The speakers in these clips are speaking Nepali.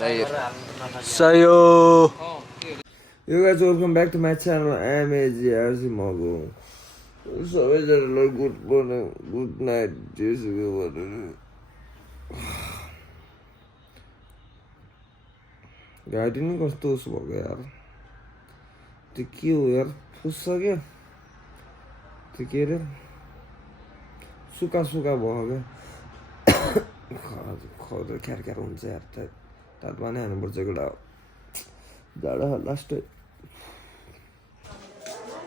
Sayo. You guys welcome back to my channel. I am Ma.grg. सबैजनालाई गुड मर्निङ गुड नाइट जेसुकै भनेर गाडी नि कस्तो उस भएको यार त्यो के हो यार फुस्छ क्या त्यो के अरे सुका सुका भयो क्या खर ख्यार ख्यार हुन्छ यार तातमा नै हाल्नुपर्छ एउटा जाडो लास्ट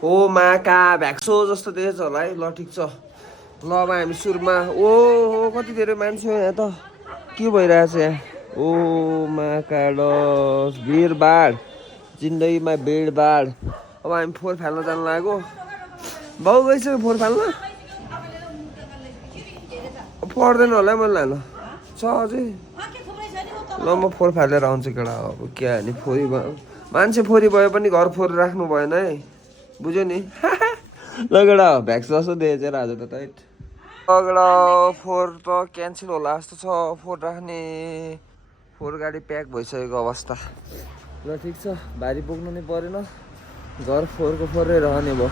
ओ माका भ्याक्सो जस्तो देखेछ होला है ल ठिक छ ल अब हामी सुरुमा ओ कति धेरै मान्छे हो यहाँ त के भइरहेछ यहाँ ओ माका डस भिडभाड जिन्दगीमा भिडभाड अब हामी फोहोर फाल्न जानु लाग्यो बाउ गइसक्यो फोहोर फाल्न पर्दैन होला है मैले लानु छ अझै ल म फोहोर फालेर आउँछु केटा अब के हाल्ने फोहोरी भयो मान्छे फोहोरी भयो पनि घर फोहोर राख्नु भएन है बुझ्यो नि लगेडा भ्याक्स जस्तो दिएछ आज त टाइट लगेडा फोहोर त क्यान्सल होला जस्तो छ फोहोर राख्ने फोहोर गाडी प्याक भइसकेको अवस्था ल ठिक छ भारी बोक्नु नै परेन घर फोहोरको फोहोरै रहने भयो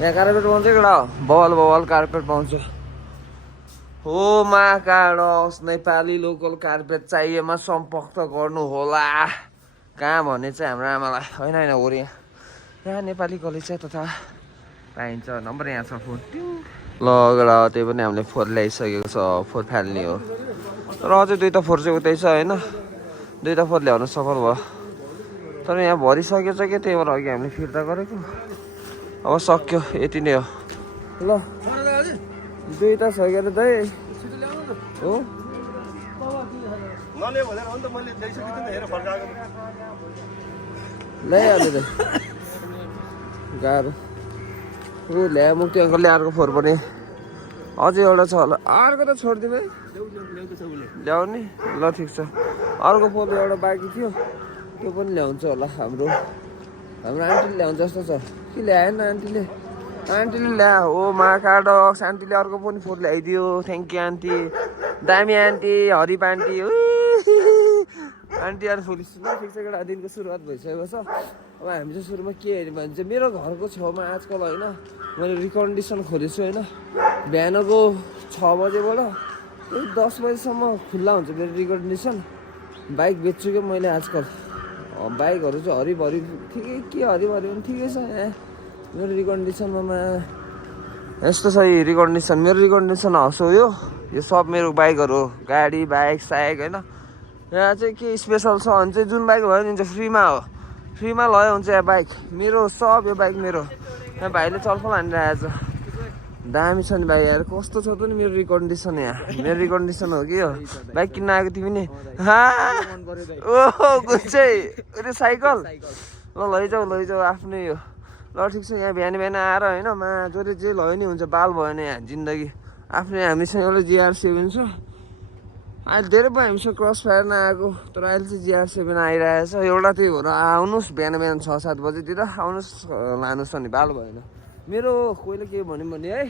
यहाँ कार्पेट पाउँछ केटा बवाल बवाल कार्पेट पाउँछ हो माकाडस नेपाली लोकल कार्पेट चाहिएमा सम्पर्क त गर्नु होला कहाँ भने चाहिँ हाम्रो आमालाई होइन होइन हो यहाँ नेपाली कलेज चाहिँ तथा पाइन्छ नम्बर यहाँ छ फोन ल गएर त्यही पनि हामीले फोहोर ल्याइसकेको छ फोहोर फाल्ने हो तर अझै दुईवटा फोहोर चाहिँ उतै छ होइन दुईवटा फोहोर ल्याउनु सफल भयो तर यहाँ भरिसकेको छ क्या त्यही भएर अघि हामीले फिर्ता गरेको अब सक्यो यति नै हो ल दुईवटा छ क्या त दाइ हो ल्याइहाल्यो त गाह्रो ऊ ल्यायो मुक्ति अङ्कलले अर्को फोहोर पनि अझै एउटा छ होला अर्को त छोडिदिउँ है ल्याउने ल ठिक छ अर्को फोहोर एउटा बाँकी थियो त्यो पनि ल्याउँछ होला हाम्रो आन्टीले ल्याउँछ जस्तो छ के ल्याएन आन्टीले ल्या ओ माकाडक्स आन्टीले अर्को पनि फोहोर ल्याइदियो थ्याङ्क यू आन्टी दामी आन्टी हरिप आन्टी आन्टी अनि फुलिस ल ठिक छ एउटा दिनको सुरुवात भइसकेको छ अब हामी चाहिँ सुरुमा के हेऱ्यौँ भने चाहिँ मेरो घरको छेउमा आजकल होइन मैले रिकन्डिसन खोलेको छु होइन बिहानको 6 बजेबाट 10 बजीसम्म खुल्ला हुन्छ मेरो रिकन्डिसन बाइक बेच्छु क्या मैले आजकल बाइकहरू चाहिँ हरिभरि ठिकै के हरिभरि पनि ठिकै छ यहाँ मेरो रिकन्डिसनमा यस्तो छ यो रिकन्डिसन मेरो रिकन्डिसन हाउस हो यो सब मेरो बाइकहरू हो गाडी बाइक साइक होइन यहाँ चाहिँ के स्पेसल छ भने चाहिँ जुन बाइक भयो भने चाहिँ फ्रीमा लयो हुन्छ यहाँ बाइक मेरो सब यो बाइक मेरो यहाँ भाइले चलफल हानिरहेको छ दामी छ नि भाइ यार कस्तो छ त नि मेरो रिकन्डिसन यहाँ मेरो रिकन्डिसन हो कि यो बाइक किन्न आएको तिमी नि ओहो कुन चाहिँ साइकल ल लैजाऊ आफ्नै यो ल ठिक छ यहाँ बिहान आएर होइन जसले जे लयो नि हुन्छ बाल भयो नि यहाँ जिन्दगी आफ्नै हामीसँग एउटा GR7 छ अहिले धेरै भयो हामीसँग क्रस फायर नआएको तर अहिले चाहिँ GR7 आइरहेछ एउटा त्यही भएर आउनुहोस् बिहान 6-7 बजीतिर आउनुहोस् लानुहोस् अनि बाल भएन मेरो कोहीले के भन्यो भने है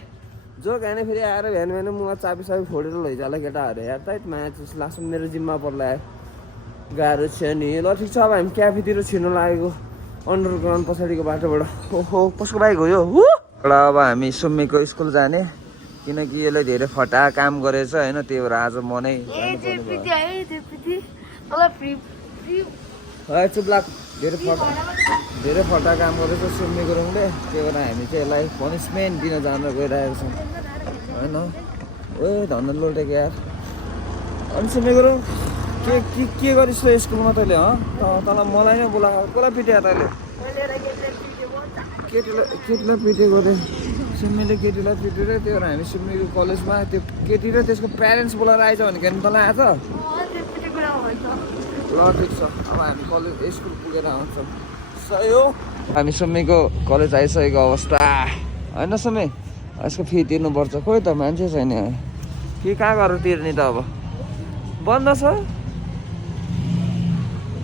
जो गाने फेरि आएर बिहान मुख चापी फोडेर लैजाला केटाहरू यार टाइट म्याच लास्टमा मेरो जिम्मा पर्ला गाह्रो छ नि ल ठिक छ अब हामी क्याफेतिर छिर्नु लागेको अन्डरग्राउन्ड पछाडिको बाटोबाट ओहो कसको बाइक हो यो अब हामी सुम्मीको स्कुल जाने किनकि यसले धेरै फटा काम गरेछ होइन त्यही भएर आज म नै चुप्लाक धेरै फटा काम गरेछ सुम्मी गुरुङले त्यही भएर हामी चाहिँ यसलाई पनिसमेन्ट दिन जान गइरहेको छौँ होइन ओ धन्न लोटेको यार अनि सुम्मी गुरुङ के गरिस् स्कुलमा तैँले तँलाई मलाई नै बोला कसलाई पिट्यो तैँले केटीलाई पिटेको रे सुम्मीले केटीलाई पिटेर त्यो भएर हामी सुम्मीको कलेजमा त्यो केटी र त्यसको प्यारेन्ट्स बोलाएर आइज भने तँलाई आएछ ल ठिक छ अब हामी कलेज स्कुल पुगेर आउँछौँ सही हो हामी सुम्मीको कलेज आइसकेको अवस्था होइन सुम्मी यसको फी तिर्नुपर्छ खोइ त मान्छे छैन फी कहाँ गरेर तिर्ने त अब बन्द छ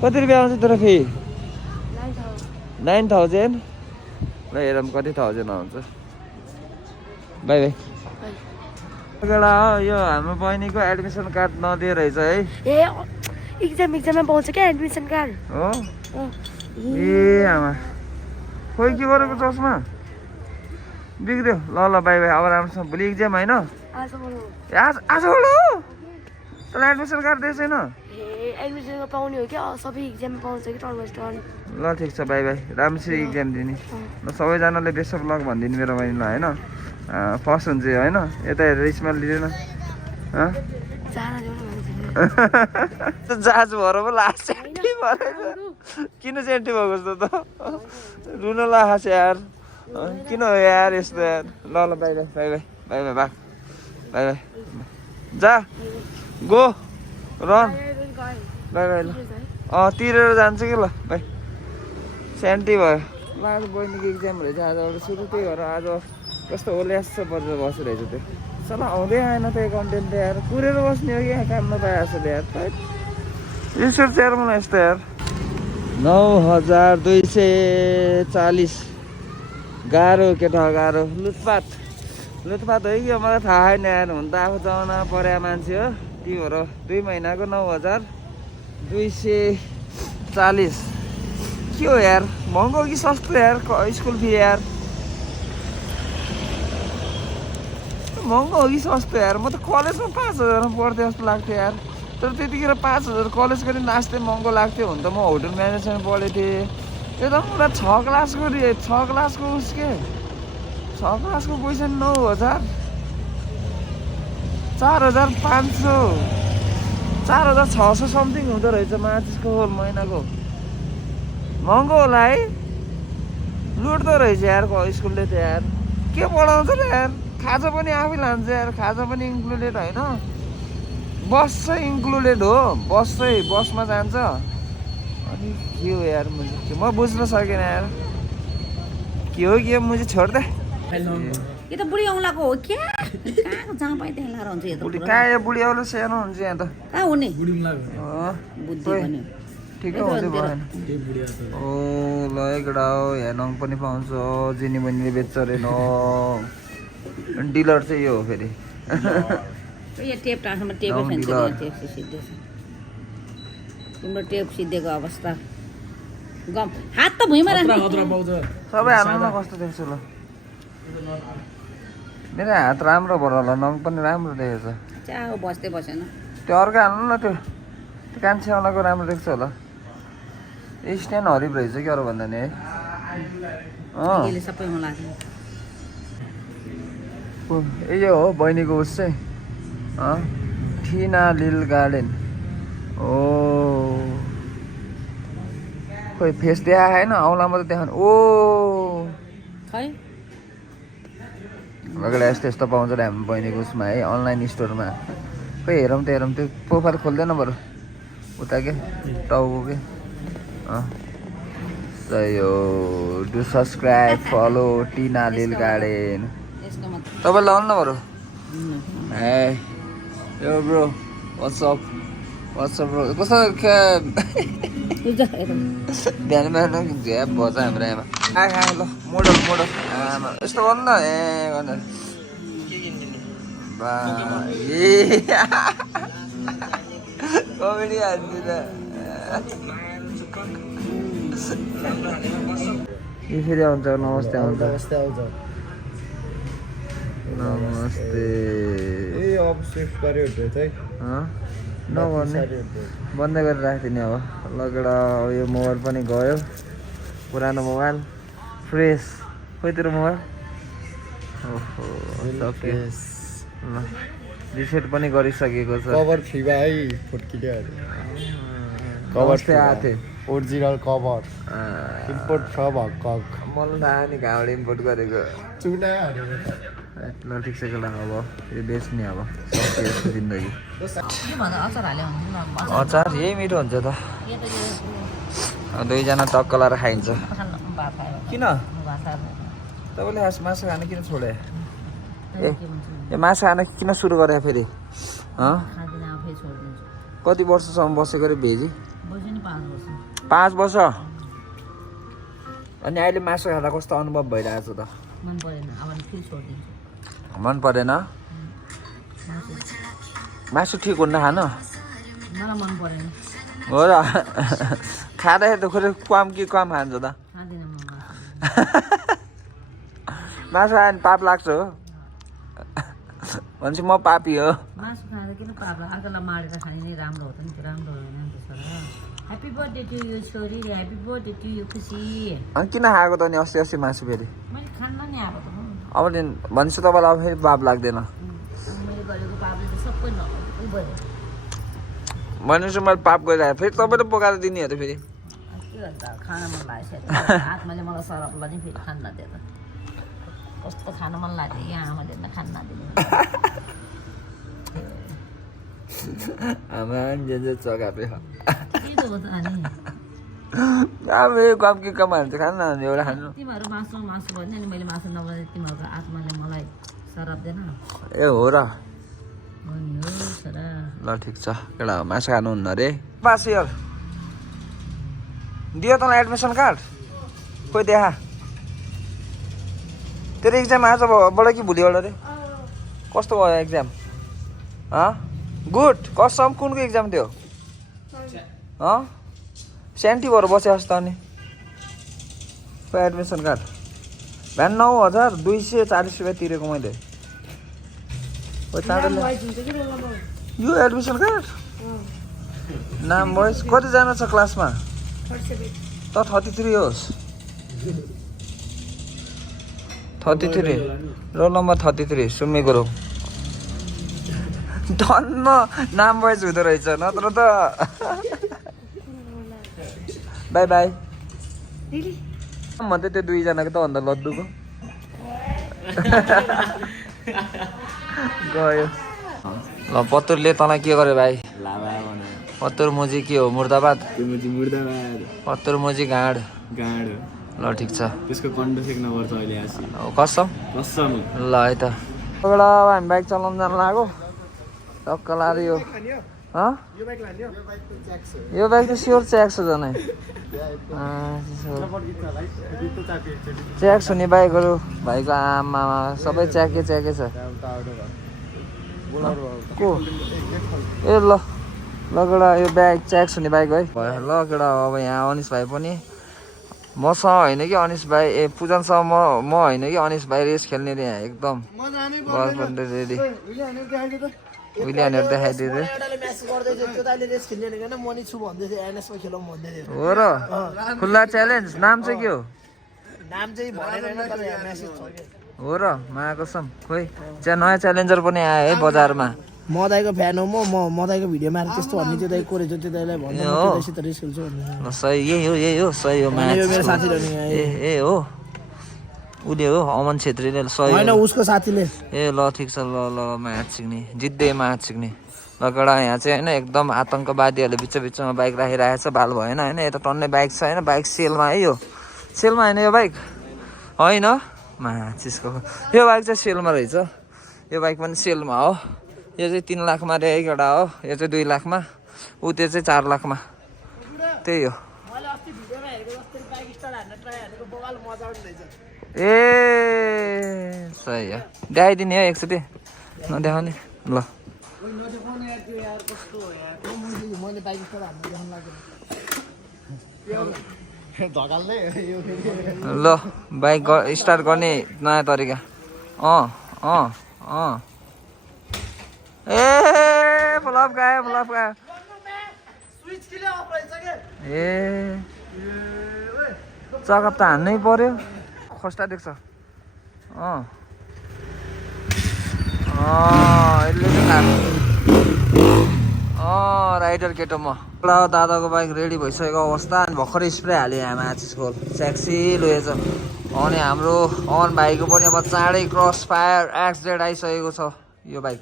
कति रुपियाँ आउँछ तेरो फी 9,000 ल हेरौँ कति 1000 आउँछ बाई बाई यो हाम्रो बहिनीको एडमिसन कार्ड नदिए रहेछ है एक्जाममा पाउँछ क्या एडमिसन कार्ड हो ए आमा खोइ के गरेको चस्मा बिग्रियो ल ल बाई बाई अब राम्रोसँग भोलि एक्जाम होइन आज हो तँलाई एडमिसन कार्ड दिएको छैन एडमिसनमा पाउने हो क्या सबै एक्जाममा पाउँछ कि टर्न ल ठिक छ बाई बाई राम्रोसँग एक्जाम दिने ल सबैजनाले बेस्ट अफ लक भनिदिनु मेरो बहिनीलाई होइन फर्स्ट हुन्छ होइन यता हेरेर स्मेल लिँदैन जहाज भएर पो लास्ट सेन्टी भएर किन सेन्टी भएको जस्तो त रुन लाग्छ यार किन हो यार यस्तो यार ल ल by by by by by by by by जा गो रन बाई बाई ल तिरेर जान्छ कि ल बाई सेन्टी भयो ल आज बहिनीको एक्जाम रहेछ आजबाट सुरु त्यही भएर आज कस्तो ओल्यास बसेर बसिरहेछ त्यो चल आउँदै आएन त्यो कन्टेन्ट यार कुरेर बस्ने हो क्या काम नपाएको छ यार रिस उठ्छ यार मलाई यस्तो यार 9240 गाह्रो केटा गाह्रो लुटपाट हो कि मलाई थाहा छैन यार हुन त आफू जमाना परेको मान्छे हो त्यही भएर 2 महिनाको 9240 के हो यार महँगो कि सस्तो यार स्कुल फी यार महँगो हो कि सस्तो यार म त कलेजमा 5000 पढ्थेँ जस्तो लाग्थ्यो यार तर त्यतिखेर 5000 कलेजको नि नाच्दै महँगो लाग्थ्यो हुन त म होटल म्यानेजमेन्ट पढेको थिएँ यो त मलाई 6 क्लासको उस के 6 क्लासको पैसा 9000 4500 4600 समथिङ हुँदो रहेछ माचिसको महिनाको महँगो होला है लुट्दो रहेछ यार स्कुलले त यार के पढाउँछ र यार खाजा पनि आफै लान्छ यार खाजा पनि इन्क्लुडेड होइन बस चाहिँ इन्क्लुडेड हो बसमा जान्छ अनि के हो यार म बुझ्न सकेन यार के हो के मुझे छोड दे ये तो बुढ़ी औंलाको हो क्या कहाँ जहाँ पाए त्यहाँ लाएर हुन्छ यो त कहाँ यो बुढी औँला सानो हुन्छ यहाँ त कहाँ हुने बुढी बुद्धि भन्यो ठिकै हुँदै भएन ओ ल एकवटा हो यहाँ नङ पनि पाउँछ जिनी बहिनीले बेच्छ अरे न डिलर चाहिँ यो हो फेरि यो टेप टाँसमा टेपै छैन टेप सिद्धेछ तिम्रो टेप सिद्धेको अवस्था गम हात त भुइँमा राख्नु सबै हाल्नुमा कस्तो देख्छु ल मेरो हात राम्रो भएर होला नङ पनि राम्रो देखेछ च्याउ बस्दै बसेन त्यो अर्को हाल्नु न त्यो कान्छेवालाको राम्रो देख्छ होला स्ट्यान्ड हरिब रहेछ कि अरू भन्दा नि है यसले सबै मलाई यो हो बहिनीको उस चाहिँ ठिना लिल गार्डन ओ खोइ फेस देखा होइन औँला मात्रै देखाउनु ओ खै लगेर यस्तो पाउँछ र हाम्रो बहिनीको उसमा है अनलाइन स्टोरमा खोइ हेरौँ त्यो प्रोफाइल खोल्दैन बरु उता के टाउको के यो डु सब्सक्राइब फलो टिना लिल गार्डन तपाईँ लाउनु न बरु ए यो ब्रो वाट्सअप ब्रो कस्तो बिहान झ्याप भन्छ हाम्रो आमा आए ल मोडल आमा यस्तो गर्नु न ए गर्नु बा ए कमेडी हान्दिन यो फेरि आउँछ नमस्ते आउँछ नमस्ते ए अब स्विफ्ट गर्यो है नभन्ने बन्द गरेर राखिदिने अब लगेर यो मोबाइल पनि गयो पुरानो मोबाइल फ्रेस खोइ तेरो मोबाइल ओहो सक्यो ल रिसेट पनि गरिसकेको छ कभर फ्रीमा है फुटकिल्यो कभर चाहिँ आएको थियो original cover import from Hong Kong मलाई थाहा नि कहाँबाट इम्पोर्ट गरेको चुना ल ठिक छ ल अब यो बेच्ने अब सक्यो जिन्दगी अचार यही मिठो हुन्छ त दुईजना टक्क लाएर खाइन्छ किन तपाईँले खास मासु खान किन छोडे ए मासु खान किन सुरु गरे फेरि कति वर्षसम्म बसेको अरे भेजी 5 वर्ष अनि अहिले मासु खाँदा कस्तो अनुभव भइरहेको छ त मन परेन मासु ठिक हुन्न खान मलाई मन परेन हो र खाँदाखेरि त खोइ कम कि कम खान्छ त खाँदिनँ म मासु। मासु खायो भने पाप लाग्छ हो भनेपछि म पापी हो मासु खाँदा किन पाप अर्कोलाई मारेर खाने नै राम्रो हो त नि राम्रो होइन नि त छोरा ह्याप्पी बर्थडे टु यु छोरी ह्याप्पी बर्थडे टु यु खुसी अनि किन खाएको त नि अस्ति अस्ति मासु फेरि मैले खान्न नि अब त अब भनेपछि तपाईँलाई अब फेरि पाप लाग्दैन मैले गरेको पापले त सबै उ भयो भनेपछि मैले पाप गरिरहेको फेरि तपाईँले पकाएर दिने हो त फेरि के गर्छ खान मन लाग्यो आत्माले मलाई सरपलाई नि फेरि खान नदियो त कस्तो खान मन लाग्यो यहाँ आमाले खान नदिने आमा जे चगापे के त हो त अनि अब यो कम कि कम हाल्छ खानु न एउटा खानु तिमीहरू मासु मासु भन्यो अनि मैले मासु नबनाए तिमीहरूको आत्माले मलाई सरप दिएन ए हो र हो नि हो छोरा ल ठिक छ केटा मासु खानुहुन्न अरे पास इयर दियो तँलाई एडमिसन कार्ड खोइ देखा तेरो इक्जाम आजबाट कि भोलिबाट अरे कस्तो भयो एक्जाम गुड कसम कुनको इक्जाम थियो सेन्टी भएर बसे जस्तो अनि खोइ एडमिसन कार्ड भ्यान 9,240 रुपियाँ तिरेको मैले यो एडमिसन कार्ड नाम भोइस कतिजना छ क्लासमा त 33 होस् 33 रोल नम्बर 33 सुमी गुरुङ धन्न नाम भोइस हुँदो रहेछ नत्र त बाई बाई भन्दै त्यो दुईजनाको त भन्दा लड्डुको गयो ल पत्तुरले तँलाई के गर्यो भाइ पत्तुर मुजी के हो मुर्दाबाद पत्तुर मुजी गाँड ल ठिक छ त्यसको कन्डो सेक्नुपर्छ अहिले कसम ल है त एउटा हामी बाइक चलाउनु जानु लाग्यो टक्क लाएर यो बाइक त स्योर च्याक्स हो झनै च्याक्स हुने बाइकहरू भाइको आमा सबै च्याके छ को ए ल केटा यो बाइक च्याक्स हुने बाइक है भयो ल केटा अब यहाँ अनिस भाइ पनि मसँग होइन कि अनिस भाइ पूजनसँग म होइन कि अनिस भाइ रेस खेल्ने रे यहाँ एकदम गर्लफ्रेन्ड रेडी उहिलेहरू देखाइदियो हो र खुल्ला च्यालेन्ज नाम चाहिँ के हो हो र महाकसम खोइ नयाँ च्यालेन्जर पनि आयो है बजारमा मदाईको फ्यान हो म मदाईको भिडियोमा त्यस्तो भन्ने त्यो दाइ कोरेछ त्यो दाइलाई भन्नु त्यसैसित रेस खेल्छु भन्ने सही यही हो सही हो मेरो साथी ए हो उसले हो अमन छेत्रीले सही होइन उसको साथीले ए ल ठिक छ ल म्याच सिक्ने जित्दै म्याच सिक्ने लगडा यहाँ चाहिँ होइन एकदम आतङ्कवादीहरूले बिचमा बाइक राखिरहेको छ बाल भएन होइन यता टन्ने बाइक छ होइन बाइक सेलमा है यो सेलमा होइन यो बाइक होइन माचिसको यो बाइक चाहिँ सेलमा रहेछ यो बाइक पनि सेलमा हो यो चाहिँ 3 लाखमा रे एउटा हो यो चाहिँ 2 लाखमा ऊ त्यो चाहिँ 4 लाखमा त्यही हो ए सही हो देखाइदिने हो एकचोटि नदेखाउने ल ल बाइक स्टार्ट गर्ने नयाँ तरिका ए फ्लप गयो ए चकप त हान्नै पर्यो खस्टा देख्छ राइडर केटो म दादाको बाइक रेडी भइसकेको अवस्था अनि भर्खरै स्प्रे हाल्यो यहाँ माचिसको ट्याक्सी लुएछ अनि हाम्रो अमन भाइको पनि अब चाँडै क्रस फायर एक्सजेड आइसकेको छ यो बाइक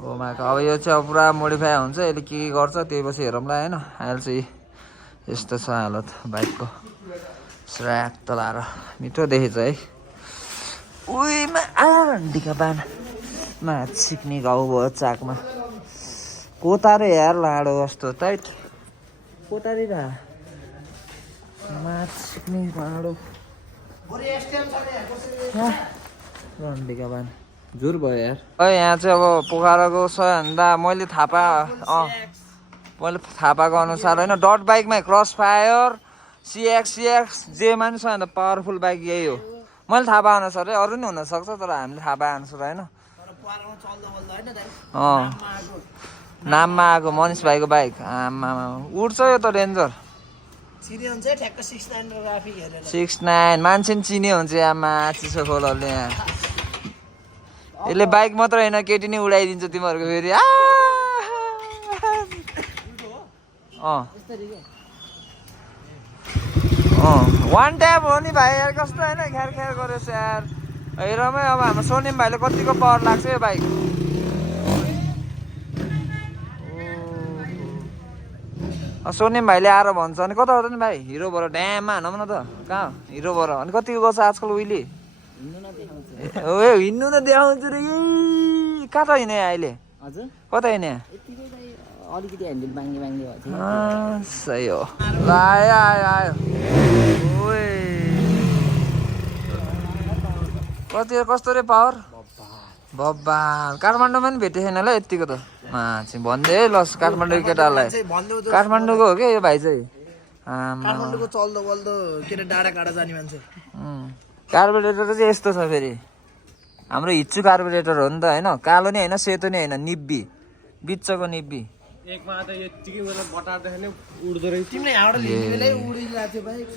हो माको अब यो चाहिँ अब पुरा मोडिफाई हुन्छ यसले के गर्छ त्यही पछि हेरौँला होइन अहिले चाहिँ यस्तो छ हालत बाइकको स्र्याक त लाएर मिठो देखेछ है उहीमा आन्टीका बाना माछ सिक्ने घाउ भयो चाकमा कोतारे यार लाडो जस्तो टाइट कोतारी रा माछ सिक्ने भाँडो रन्डीका बाना झुर भयो यार यहाँ चाहिँ अब पोखराको सबैभन्दा मैले थाहा मैले थाहा पाएको अनुसार होइन डट बाइकमा क्रस फायर सिएक्स जेमा नि सबैभन्दा पावरफुल बाइक यही हो मैले थाहा पाए अनुसार है अरू नि हुनसक्छ तर हामीले थाहा पाए अनुसार होइन नाममा आएको मनिष भाइको बाइक आमा उड्छ यो त डेन्जर 69 मान्छे नि चिने हुन्छ आमा चिसो खोलहरूले यहाँ यसले बाइक मात्र होइन केटी नै उडाइदिन्छ तिमीहरूको फेरि वान ट्याप हो नि भाइ यार कस्तो होइन ख्यार ख्यार गरेछ यार हेरमै अब हाम्रो सोनिम भाइले कतिको पावर लाग्छ यो बाइक सोनिम भाइले आएर भन्छ अनि कता हो त नि भाइ हिरोबाट ड्याममा हानौँ न त कहाँ हिरोबाट अनि कतिको गर्छ आजकल उहिले हिँड्नु न देखाउँछु रे कहाँ त हिँड्ने अहिले कता हिँड्ने अलिकति ह्यान्डल बाङ्गे बाङ्गे भएको थियो सही हो ल आयो आयो आयो कति कस्तो रे पावर बब्बा काठमाडौँमा पनि भेटेको छैन ल यतिको त चाहिँ भन्दै है लस काठमाडौँ केटाहरूलाई काठमाडौँको हो क्या यो भाइ चाहिँ काठमाडौँको चल्दो बल्दो के अरे डाँडा काँडा जाने मान्छे कार्बोरेटर चाहिँ यस्तो छ फेरि हाम्रो हिच्चु कार्बोरेटर हो नि त होइन कालो नि होइन सेतो नि होइन निब्बी बिचको निब्बी एकमा त यतिकै बेला बटार्दाखेरि नै उड्दो रहेछ तिमीले यहाँबाट लिने उडिरहेको थियो बाइक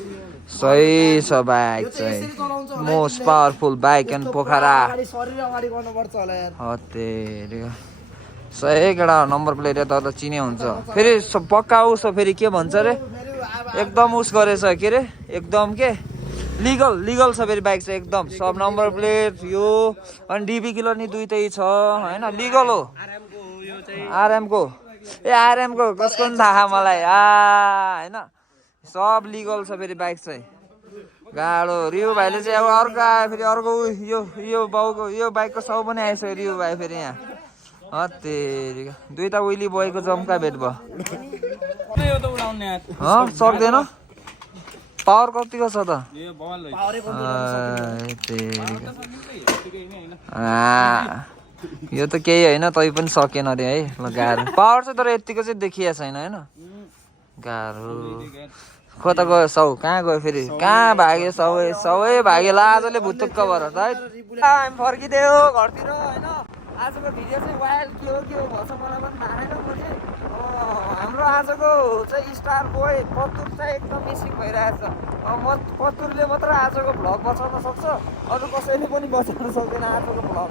सही छ बाइक चाहिँ most powerful bike and Pokhara शरीर अगाडि गर्नुपर्छ होला यार सही केटा नम्बर प्लेट यता त चिने हुन्छ फेरि पक्का उस फेरि के भन्छ रे एकदम उस गरेछ के रे एकदम के लिगल छ फेरि बाइक चाहिँ एकदम सब नम्बर प्लेट यो अनि डिबी किलर नि दुइटै छ होइन लिगल हो आरएमको आरएमको कसको पनि थाहा मलाई होइन सब लिगल छ फेरि बाइक चाहिँ गाडो रिउ भाइले चाहिँ अब अर्को आयो फेरि अर्को यो बाउको यो बाइकको साउ पनि आइसक्यो रिउ भाइ फेरि यहाँ हत्तेरिका दुईटा उइली बोयको जम्का भेट भयो सक्दैन पावर कतिको छ त यो त केही होइन तै पनि सकेन अरे है ल गाह्रो पावर चाहिँ तर यतिको चाहिँ देखिएको छैन होइन गाह्रो कता गयो सौ कहाँ गयो फेरि कहाँ भाग्यो सबै भाग्यो लाजले भुतुक्क भएर त है हामी फर्किदियो घरतिर होइन आजको भिडियो चाहिँ वाइल्ड के हो भन्छ मलाई पनि थाहा छैन म चाहिँ हाम्रो आजको चाहिँ स्टार बोय पत्तुर चाहिँ एकदम मिसिङ भइरहेछ पत्तुरले मात्र आजको भ्लग बचाउन सक्छ अरू कसैले पनि बचाउन सक्दैन आजको भ्लग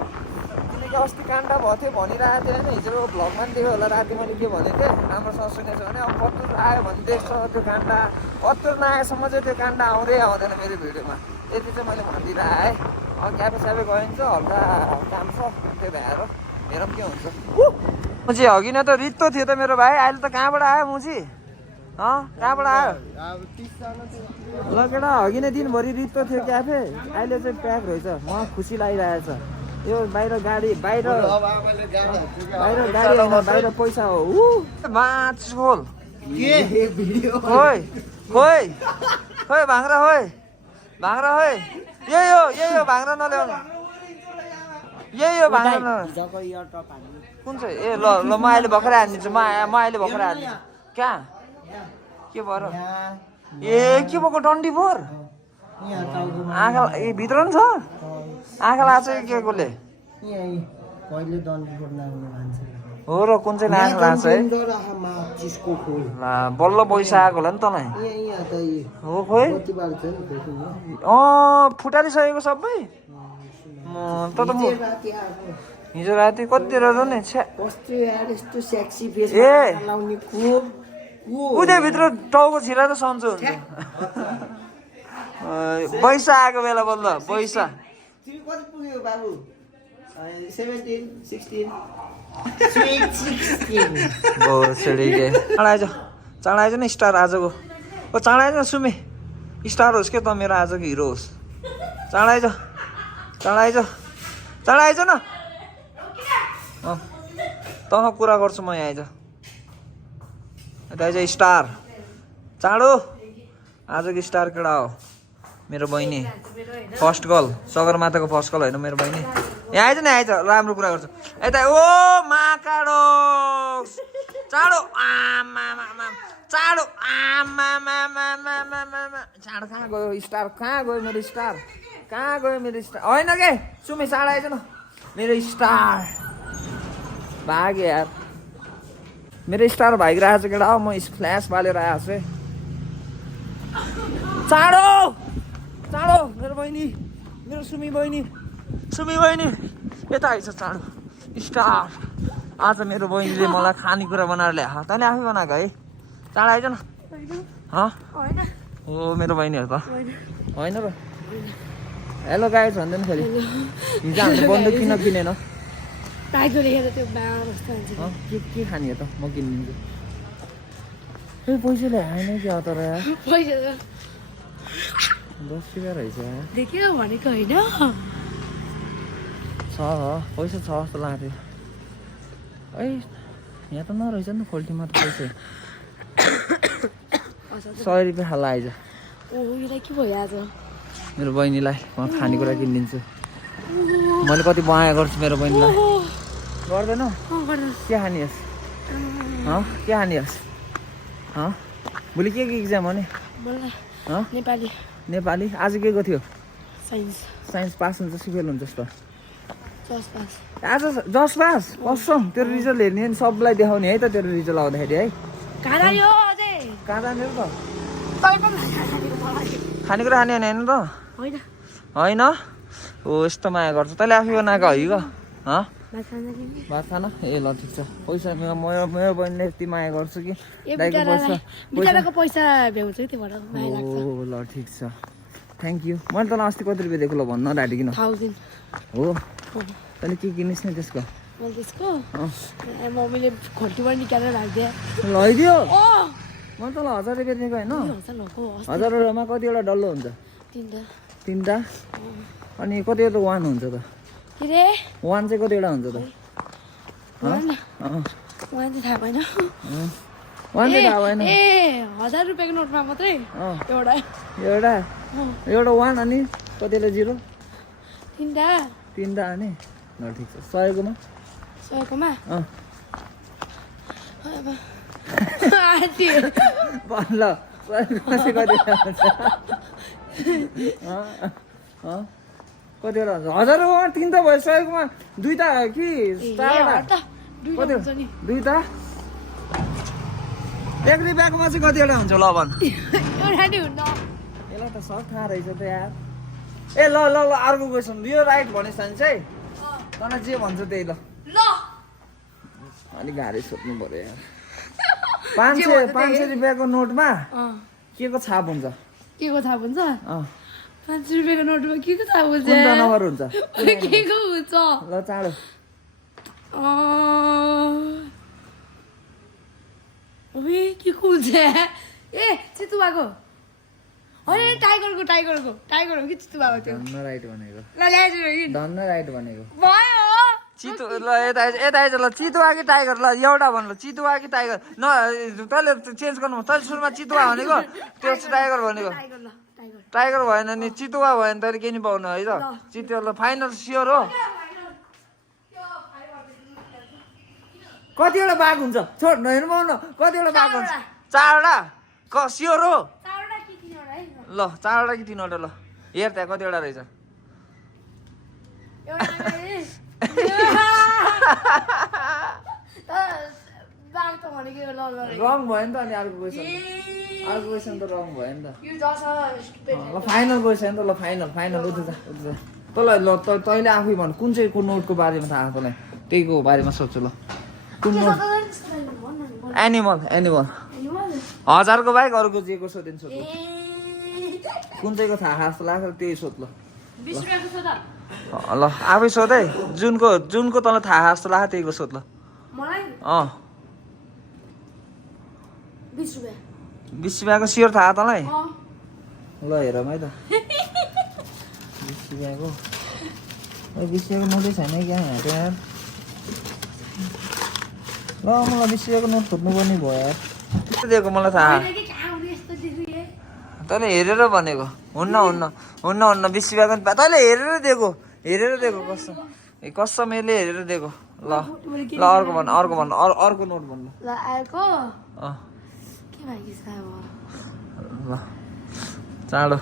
किनकि अस्ति काण्ड भएको थियो भनिरहेको थियो होइन हिजोको भ्लगमा पनि देख्यो होला राति मैले के भनेको थिएँ राम्रोसँग सुनेको छ भने अब पत्तुर आयो भने देख्छ त्यो काण्ड पत्तुर नआएसम्म चाहिँ त्यो काण्ड आउँदैन मेरो भिडियोमा यति चाहिँ मैले भनिदिरहेँ अब क्याफे स्याफे गइन्छ हल्का काम छ त्यो भएर हेरौँ के हुन्छ मुजी अघि नै त रित्तो थियो त मेरो भाइ अहिले त कहाँबाट आयो मुजी कहाँबाट आयो ल केटा अघि नै दिनभरि रित्तो थियो क्याफे अहिले चाहिँ प्याक रहेछ म खुसी लागिरहेछ यो बाहिर गाडी बाहिर पैसा हो माछ खोल खोइ भाङ्रा खोइ यही हो भाङ्रा नल्याउनु यही हो भाङ्रा कुन चाहिँ ए ल म अहिले भर्खरै हानिदिन्छु म अहिले भर्खरै हानिदिन्छु कहाँ के भएर ए के भएको डन्डी फोर आँखा ए भित्र पनि छ आँखा लाग्छ के कोले हो र कुन चाहिँ आँखा लाग्छ है बल्ल पैसा आएको होला नि तँलाई हो खोइ फुटालिसकेको सबै त हिजो राति कति रहेछ नि भित्र टाउको छिरा त सन्चो हुन्छ पैसा आएको बेला बल्ल पैसा चाँड आइज न स्टार आजको चाँड आइज न सुमी स्टार होस् क्या त मेरो आजको हिरो होस् चाँड आइज न तँ कुरा गर्छु म यहाँ आइज यता आइज स्टार चाँडो आजको स्टार केटा हो मेरो बहिनी फर्स्ट गर्ल सगरमाथाको फर्स्ट गर्ल होइन मेरो बहिनी यहाँ आइज न आइज राम्रो कुरा गर्छु यता ओ मा.grg चाँडो आमा चाँडो आमा चाँडो कहाँ गयो स्टार कहाँ गयो मेरो स्टार होइन के सुमी चाँडो आइज न मेरो स्टार भाग्यो यार मेरो स्टार भागिरहेको छ केटा म फ्ल्यास बालेर आएको छु है चाँडो चाँडो मेरो बहिनी मेरो सुमी बहिनी यता आइज चाँडो स्टार आज मेरो बहिनीले मलाई खानेकुरा बनाएर ल्याएको तैँले आफै बनाएको है चाँडो आइज न हो मेरो बहिनीहरू त होइन र हेलो गाइज भन्दैन फेरि हिजो हामीले बन्दुक किन किनेन के खाने हो त म किनिदिन्छु ए पैसा ल्याएन क्या तर 10 रुपियाँ रहेछ देख्यो भनेको होइन छ पैसा छ जस्तो लाग्थ्यो है यहाँ त नरहेछ नि त खोल्टीमा त पैसा 100 रुपियाँ खाला आइज यसलाई के भयो आज मेरो बहिनीलाई म खानेकुरा किनिदिन्छु मैले कति माया गर्छु मेरो बहिनीलाई गर्दैन के खाने होस् के खाने होस् भोलि के इक्जाम हो नि नेपाली आज के को थियो साइन्स पास हुन्छ कि फेल हुन्छ जस्तो आज जस्ट पास कसम तेरो रिजल्ट हेर्ने नि सबलाई देखाउने है त तेरो रिजल्ट आउँदाखेरि है कहाँ जाने त खानेकुरा खाने होइन त होइन हो यस्तो माया गर्छ तैँले आफै बनाएको है भात खान ए ल ठिक छ पैसा मेरो बहिनीले यति माया गर्छु कि पैसा भ्याउँछ कि त्योबाट ओ ल ठिक छ थ्याङ्क यू मैले तँलाई अस्ति कति रुपियाँ दिएको ल भन्न ढाँटिकन हो तैँले के किनिस् नि त्यसको मम्मीले घन्टीबाट निकालेर राखिदिए लैदियो मैले तँलाई 1000 रुपियाँ दिएको होइन 1000 रुपियाँमा कतिवटा डल्लो हुन्छ तिनवटा अनि कतिवटा वान हुन्छ त वान चाहिँ कतिवटा हुन्छ त वान थाहा भएन 1000 रुपियाँको नोटमा मात्रै एउटा वान अनि कतिवटा 0 तिनवटा अनि ल ठिक छ 100कोमा ल 100कोमा चाहिँ कतिवटा हुन्छ कतिवटा हुन्छ 1000 वान 3 त भयो 100कोमा 2टा कि 4वटा दुईटा 1 रुपियाँकोमा चाहिँ कतिवटा हुन्छ ल भन यसलाई त सब थाहा रहेछ त यार ए ल अर्को क्वेसन यो राइट भनेछ भने चाहिँ तँलाई जे भन्छ त्यही ल अलिक गाह्रै सोध्नु पर्यो यार 500 रुपियाँको नोटमा के को छाप हुन्छ 500 रुपियाँको नोटमा के को छाप हुन्छ कुन नम्बर हुन्छ के को हुन्छ ल चाँडो के को हुन्छ ए चितुवाको होइन टाइगरको कि चितुवाको त्यो धन्न राइट भनेको ल धन्न राइट भनेको भयो चितु ल यता आइज ल चितुवा कि टाइगर ल एउटा भन ल चितुवा कि टाइगर न तैँले चेन्ज गर्नु तैँले सुरुमा चितुवा भनेको त्यो टाइगर भनेको टाइगर भएन नि चितुवा भयो भने तैँले केही नि पाउनु है त चितुवा ल फाइनल स्योर हो कतिवटा बाघ हुन्छ छोड नहेर्नु पाउनु कतिवटा बाघ हुन्छ 4वटा स्योर हो ल 4वटा कि 3वटा ल हेर त्यहाँ कतिवटा रहेछ रङ भयो नि त अनि अर्को क्वेसन त रङ भयो नि त ल फाइनल क्वेसन त ल फाइनल उठ्छ तँलाई ल तैँले आफै भन कुन चाहिँ को नोटको बारेमा थाहा तँलाई त्यहीको बारेमा सोध्छु ल कुन नोट एनिमल 1000को बाहेक अरूको जेको सोध्यो नि सोध्नु कुन चाहिँको थाहा जस्तो लाग्छ त्यही सोध ल ल आफै सोध है जुनको तँलाई थाहा जस्तो लाग्छ त्यहीको सोध ल 20 रुपियाँको स्योर थाहा तँलाई ल हेरौँ है त 20 रुपियाँको 20 रुपियाँको नोटै छैन क्या यहाँ त यार ल मलाई 20 रुपियाँको नोट खोज्नु पर्ने भयो यार त्यस्तो दिएको मलाई थाहा तैँले हेरेर भनेको हुन्न 20 रुपियाँको तैँले हेरेर दिएको कसम यसले हेरेर दिएको ल ल अर्को भन अर्को नोट भन्नु ल आएको अँ के भाइ साहब ल चाँडो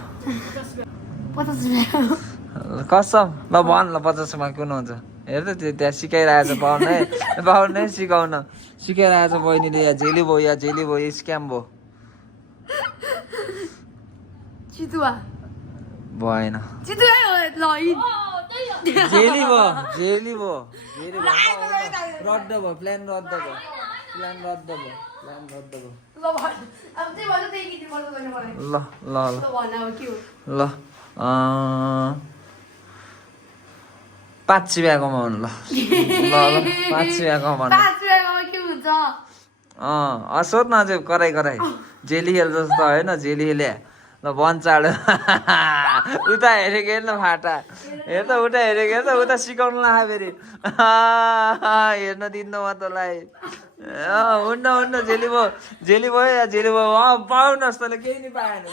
50 रुपियाँ कसम ल भन ल 50 मा कुन हुन्छ हेर त त्यो त्यहाँ सिकाइरहेछ पाउनै सिकाइरहेछ बहिनीले या झेली भयो स्क्याम भयो चितुवा भएन चितुवा ल झेली भयो रद्द भयो प्लान रद्द भयो ल भन अब चाहिँ भन्छ त्यही गीत गर्नु पर्ने मलाई ल ल ल ल भन अब के हो ल 5 रुपियाँ कमाउनु ल 5 रुपियाँ कमाउनु 5 रुपियाँमा के हुन्छ सोध न अझै कराई जेली खेल जस्तो होइन जेली खेले ल भन चाँडो उता हेरेको हेर्न फाटा हेर त उता हेरेको हेर त उता सिकाउनु ला फेरि हेर्न दिन्न म तँलाई हुन्न जेली भयो या जेली भयो पाउनुहोस् तँले केही नि पाएन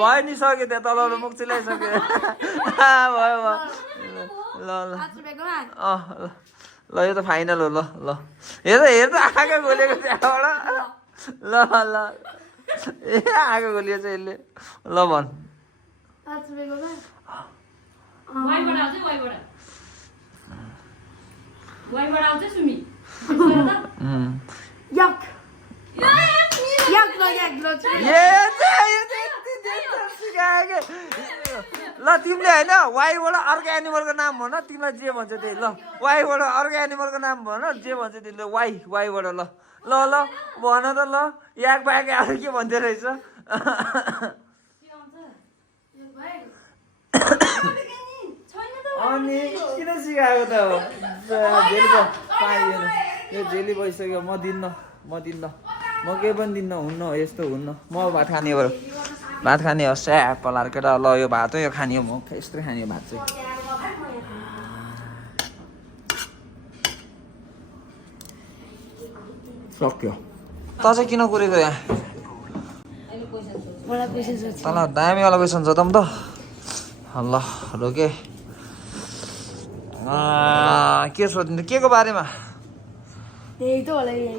भयो नि सक्यो त्यहाँ तलबाट मुख चिलाइसक्यो भयो ल ल 5 रुपियाँकोमा ल यो त फाइनल हो ल हेर त आँखा गोलेको त्यहाँबाट ल ए आँखा गोलियो चाहिँ यसले ल भन 5 रुपियाँकोमा वाइबाट आउँछ सुमी यक ल तिमीले होइन वाइबाट अर्को एनिमलको नाम भन तिमीलाई जे भन्छ त्यही ल वाइबाट अर्को एनिमलको नाम भन जे भन्छ त्यसले वाइबाट ल भन त ल याक बाहेक अरू के भन्थ्यो रहेछ अनि किन सिकाएको त झेली पाइएन यो झेली भइसक्यो म दिन्न म केही पनि दिन्न हुन्न यस्तो हुन्न म भात खाने हो भात खाने हो स्याप पलाएर केटा ल यो भात हो यो खाने हो म यस्तो खाने हो भात चाहिँ सक्यो त चाहिँ किन कुरेको यहाँ मलाई क्वेसन सोध्छ तल दामीवाला क्वेसन सोधौँ त ल रोके के सोध्नु के को बारेमा त्यही त होला यही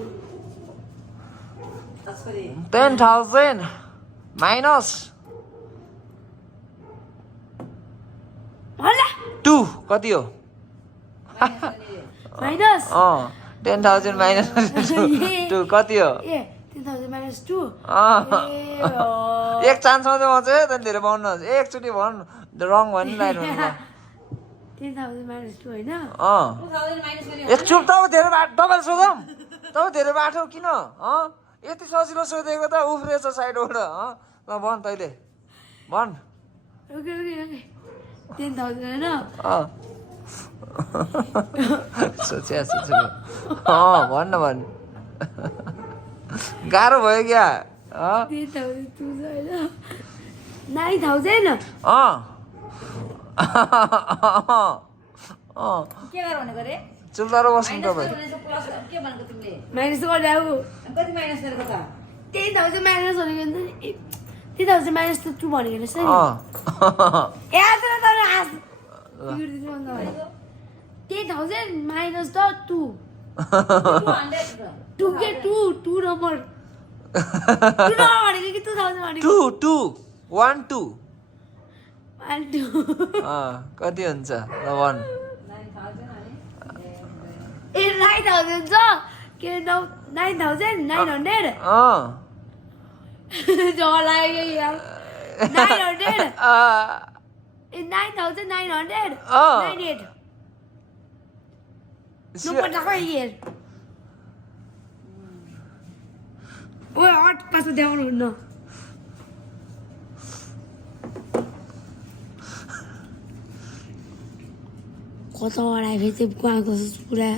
10,000 माइनस होला 2 कति हो माइनस 10,000 माइनस 2 कति हो ए 10,000 माइनस 2 एक चान्स मात्रै आउँछ है त्यहाँ धेरै पाउनु एकचोटि भन् रङ भन्नु राइट भन्नु 10,000 माइनस 2 होइन एक चुप त धेरै तपाईँले सोधौँ त धेरै बाटो किन यति सजिलो सोधेको त उफ्रेछ साइडबाट ल भन् तैँले भन् ओके 10,000 होइन सोचे भन् न भन् गाह्रो भयो क्या 10,000 2 होइन 9,000 के गर भनेको रे चुप गरेर बस्नु तपाईँ के भनेको तिमीले माइनस गर्दा अब कति माइनस गरेको त 10,000 माइनस भनेको 10,000 माइनस 2 भनेको रहेछ नि याद र तर आस 10,000 माइनस द 2 2 के 2 नम्बर 2 नम्बर भनेको कि 2,000 भनेको 2 1 2 1 2 कति हुन्छ ल भन् ए 9,000 छ के 9,900 जग्गा लाग्यो यार 900 ए 9,900 98 नम्बर त खै यार ओए हट पास देखाउनु हुन्न कता अडाइ फेरि चाहिँ कुवाको पुरा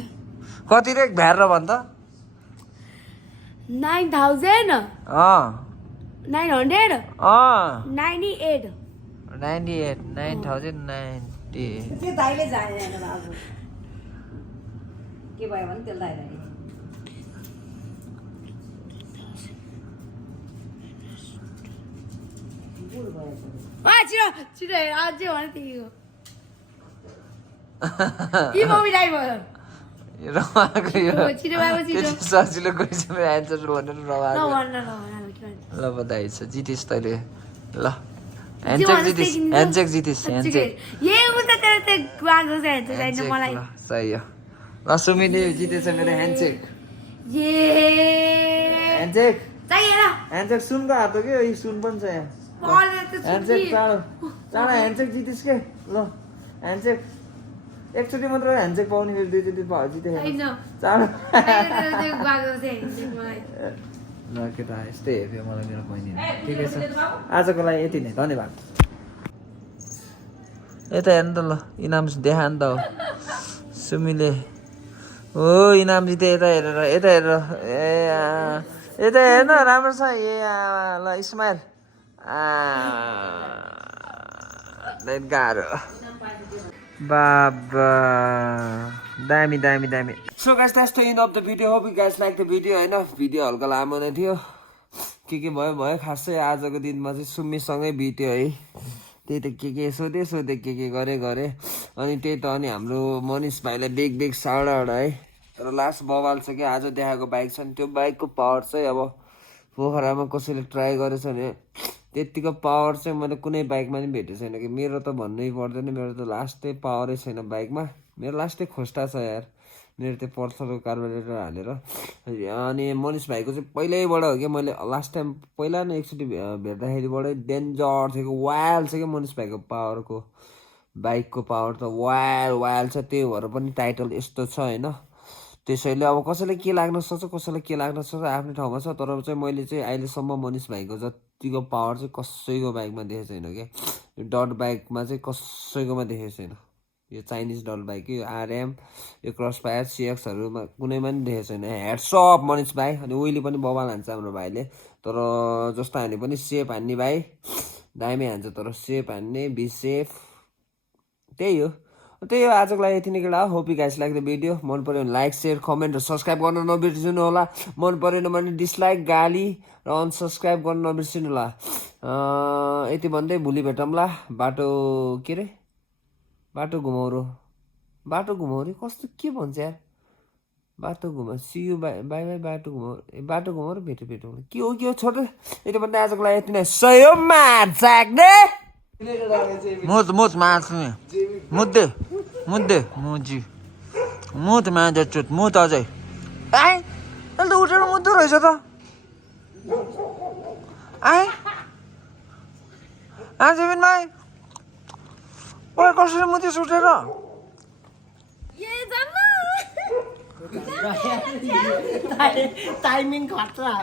कति रे भ्याएर भन् त 9,900 98 98 9,098 त्यो दाइले जानेन बाबु के भयो भने त्यसलाई दाइले बुढ भयो छिटो अझै भने त्यही हो कि मम्मी दाइ भयो रमाको यो छिटो बाबु छिटो त्यति सजिलो क्वेसन एन्सर भनेर रमाको नभन ल बधाई छ जितिस तैँले ल ह्यान्डसेक जितिस ह्यान्डसेक जितिस ह्यान्डसेक ये उता तेरो त्यो ग्वागो चाहिँ हुन्छ छैन मलाई ल सही हो ल सुमिले जितेछ मेरो ह्यान्डसेक ये ह्यान्डसेक चाहिएन ह्यान्डसेक सुनको हात हो कि यो सुन पनि छ यहाँ पढ्दै त ह्यान्डसेक चाँडो चाँडो ह्यान्डसेक जितिस के ल ह्यान्डसेक एकचोटि मात्र ह्यान्डसेक पाउने फेरि दुईचोटि जिते छैन चाँडो त्यो ग्वागो चाहिँ हुन्छ मलाई ल केटा यस्तै हेऱ्यो मलाई मेरो बहिनीले ठिकै छ आजको लागि यति नै धन्यवाद यता हेर्नु त ल इनाम देखा नि त हो सुमीले हो इनाम जिते यता हेरेर यता हेरेर यता हेर्नु राम्रो छ ए ल इस्माइल गाह्रो बाबा दामी दामी दामी so guys that's the and of the video hope you guys like the video होइन भिडियो हल्का लामो नै थियो के भयो भयो खासै आजको दिनमा चाहिँ सुम्मीसँगै बित्यो है त्यही त के सोधे के गरेँ अनि त्यही त अनि हाम्रो मनिष भाइलाई बिग साउड है तर लास्ट बवाल छ कि आज देखाएको बाइक छ नि त्यो बाइकको पावर चाहिँ अब पोखरामा कसैले ट्राई गरेछ भने त्यत्तिको पावर चाहिँ मैले कुनै बाइकमा नि भेटेको छैन कि मेरो त भन्नै पर्दैन मेरो त लास्टै पावरै छैन बाइकमा मेरो लास्टै खोस्टा छ यार मेरो त्यो पल्सरको कार्बोरेटर हालेर अनि मनिष भाइको चाहिँ पहिल्यैबाट हो कि मैले लास्ट टाइम पहिला नै एकचोटि भेट्दाखेरिबाटै डेन्जर थियो वायल छ कि मनिष भाइको पावरको बाइकको पावर त वायल छ त्यही भएर पनि टाइटल यस्तो छ होइन त्यसैले अब कसैलाई के लाग्न सक्छ आफ्नो ठाउँमा छ तर चाहिँ मैले चाहिँ अहिलेसम्म मनिष भाइको जतिको पावर चाहिँ कसैको बाइकमा देखेको छैन क्या यो डट बाइकमा चाहिँ कसैकोमा देखेको छैन यो चाइनिज डट बाइक यो आरएम यो क्रस फायर सिएक्सहरूमा कुनैमा पनि देखेको छैन ह्याट्सअप मनिष भाइ अनि उहिले पनि बवाल हान्छ हाम्रो भाइले तर जस्तो हाने पनि सेफ हान्ने भाइ दामी हान्छ तर सेफ हान्ने बी सेफ त्यही हो आजको लागि यति नै केटा हो hope you guys like the video मन पऱ्यो भने लाइक सेयर कमेन्ट र सब्सक्राइब गर्न नबिर्सिनु होला मन परेन भने डिसलाइक गाली र अनसब्सक्राइब गर्न नबिर्सिनु होला यति भन्दै भोलि भेटौँला बाटो के रे बाटो घुमाउरो कस्तो के भन्छ यार बाटो घुमा सियु बाई बाटो घुमाउरो भेटौँ के हो छोटो यति भन्दै आजको लागि यति नै सही Ma.grg मुद मार्क्ने मुद्दे मुद माजचुत मुद अझै आइ अहिले त उठेर मुद्दो रहेछ त जेबिन भाइ ओ कसरी मुदिस उठेर टाइमिङ खतरा